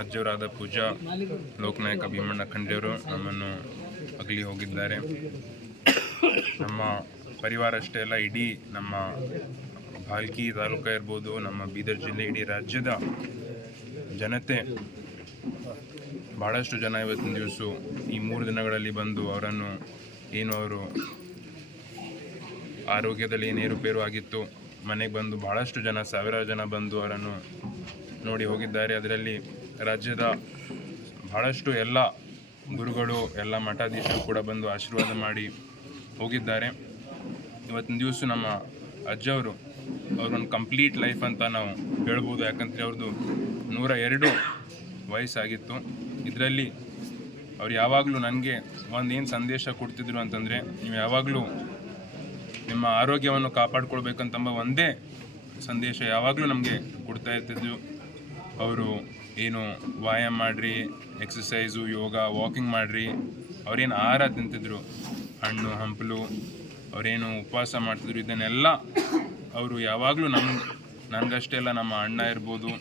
ಅಜ್ಜವರಾದ ಪೂಜಾ ಲೋಕನಾಯಕ ಭೀಮಣ್ಣ ಖಂಡ್ರೆಯವರು ನಮ್ಮನ್ನು ಅಗಲಿ ಹೋಗಿದ್ದಾರೆ. ನಮ್ಮ ಪರಿವಾರ ಅಷ್ಟೇ ಅಲ್ಲ, ಇಡೀ ನಮ್ಮ ಭಾಲ್ಕಿ ತಾಲೂಕ ಇರ್ಬೋದು, ನಮ್ಮ ಬೀದರ್ ಜಿಲ್ಲೆ, ಇಡೀ ರಾಜ್ಯದ ಜನತೆ, ಭಾಳಷ್ಟು ಜನ ಇವತ್ತಿನ ದಿವಸ ಈ 3 ದಿನಗಳಲ್ಲಿ ಬಂದು ಅವರನ್ನು ಅವರು ಆರೋಗ್ಯದಲ್ಲಿ ಏನು ಏರುಪೇರು ಆಗಿತ್ತು, ಮನೆಗೆ ಬಂದು ಭಾಳಷ್ಟು ಜನ, ಸಾವಿರಾರು ಜನ ಬಂದು ಅವರನ್ನು ನೋಡಿ ಹೋಗಿದ್ದಾರೆ. ಅದರಲ್ಲಿ ರಾಜ್ಯದ ಭಾಳಷ್ಟು ಎಲ್ಲ ಗುರುಗಳು, ಎಲ್ಲ ಮಠಾಧೀಶರು ಕೂಡ ಬಂದು ಆಶೀರ್ವಾದ ಮಾಡಿ ಹೋಗಿದ್ದಾರೆ. ಇವತ್ತಿನ ದಿವಸ ನಮ್ಮ ಅಜ್ಜವರು ಅವ್ರೊಂದು ಕಂಪ್ಲೀಟ್ ಲೈಫ್ ಅಂತ ನಾವು ಹೇಳ್ಬೋದು. ಯಾಕಂದರೆ ಅವ್ರದ್ದು 102 ವಯಸ್ಸಾಗಿತ್ತು. ಇದರಲ್ಲಿ ಅವ್ರು ಯಾವಾಗಲೂ ನನಗೆ ಏನು ಸಂದೇಶ ಕೊಡ್ತಿದ್ರು ಅಂತಂದರೆ, ನೀವು ಯಾವಾಗಲೂ ನಿಮ್ಮ ಆರೋಗ್ಯವನ್ನು ಕಾಪಾಡ್ಕೊಳ್ಬೇಕಂತಂಬ ಒಂದೇ ಸಂದೇಶ ಯಾವಾಗಲೂ ನಮಗೆ ಕೊಡ್ತಾ ಇರ್ತಿದ್ರು. ಅವರು ಏನು ವ್ಯಾಯಾಮ ಮಾಡಿರಿ, ಎಕ್ಸಸೈಸು, ಯೋಗ, ವಾಕಿಂಗ್ ಮಾಡಿರಿ, ಅವ್ರೇನು ಆಹಾರ ತಿಂತಿದ್ರು, ಹಣ್ಣು ಹಂಪಲು, ಅವರೇನು ಉಪವಾಸ ಮಾಡ್ತಿದ್ರು, ಇದನ್ನೆಲ್ಲ ಅವರು ಯಾವಾಗಲೂ ನನಗಷ್ಟೇ ಅಲ್ಲ, ನಮ್ಮ ಅಣ್ಣ ಇರ್ಬೋದು,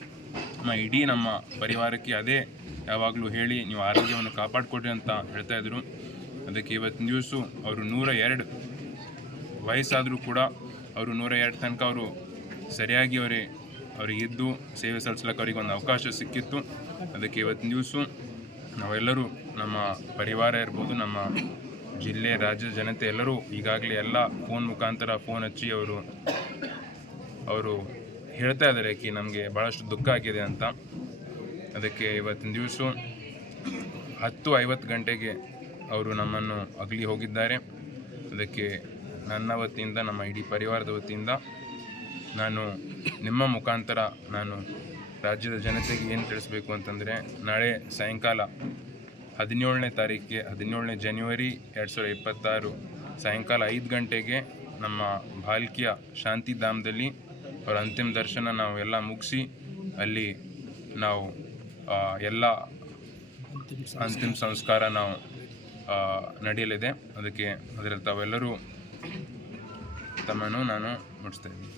ಇಡೀ ನಮ್ಮ ಪರಿವಾರಕ್ಕೆ ಅದೇ ಯಾವಾಗಲೂ ಹೇಳಿ, ನೀವು ಆರೋಗ್ಯವನ್ನು ಕಾಪಾಡಿಕೊಡ್ರಿ ಅಂತ ಹೇಳ್ತಾಯಿದ್ರು. ಅದಕ್ಕೆ ಇವತ್ತಿನ ದಿವಸ ಅವರು 102 ವಯಸ್ಸಾದರೂ ಕೂಡ ಅವರು 102 ತನಕ ಅವರು ಸರಿಯಾಗಿ ಅವ್ರಿಗೆ ಇದ್ದು ಸೇವೆ ಸಲ್ಲಿಸ್ಲಿಕ್ಕೆ ಅವ್ರಿಗೆ ಒಂದು ಅವಕಾಶ ಸಿಕ್ಕಿತ್ತು. ಅದಕ್ಕೆ ಇವತ್ತಿನ ದಿವಸ ನಾವೆಲ್ಲರೂ, ನಮ್ಮ ಪರಿವಾರ ಇರ್ಬೋದು, ನಮ್ಮ ಜಿಲ್ಲೆ, ರಾಜ್ಯದ ಜನತೆ ಎಲ್ಲರೂ ಈಗಾಗಲೇ ಎಲ್ಲ ಫೋನ್ ಮುಖಾಂತರ ಫೋನ್ ಹಚ್ಚಿ ಅವರು ಹೇಳ್ತಾ ಇದ್ದಾರೆ ಕಿ ನಮಗೆ ಭಾಳಷ್ಟು ದುಃಖ ಆಗಿದೆ ಅಂತ. ಅದಕ್ಕೆ ಇವತ್ತಿನ ದಿವಸ 10:50 ಗಂಟೆಗೆ ಅವರು ನಮ್ಮನ್ನು ಅಗಲಿ ಹೋಗಿದ್ದಾರೆ. ಅದಕ್ಕೆ ನನ್ನ ವತಿಯಿಂದ, ನಮ್ಮ ಇಡೀ ಪರಿವಾರದ ವತಿಯಿಂದ ನಾನು ನಿಮ್ಮ ಮುಖಾಂತರ ನಾನು ರಾಜ್ಯದ ಜನತೆಗೆ ಏನು ತಿಳಿಸ್ಬೇಕು ಅಂತಂದರೆ, ನಾಳೆ ಸಾಯಂಕಾಲ 17ನೇ ತಾರೀಕಿಗೆ, 17ನೇ ಜನವರಿ 2026 ಸಾಯಂಕಾಲ 5 ಗಂಟೆಗೆ ನಮ್ಮ ಭಾಲ್ಕಿಯ ಶಾಂತಿಧಾಮದಲ್ಲಿ ಅವರ ಅಂತಿಮ ದರ್ಶನ ನಾವು ಎಲ್ಲ ಮುಗಿಸಿ, ಅಲ್ಲಿ ನಾವು ಎಲ್ಲ ಅಂತಿಮ ಸಂಸ್ಕಾರ ನಾವು ನಡೆಯಲಿದೆ. ಅದರಲ್ಲಿ ತಾವೆಲ್ಲರೂ ತಮ್ಮನ್ನು ನಾನು ಮುಟ್ಟಿಸ್ತಾ ಇದ್ದೀನಿ.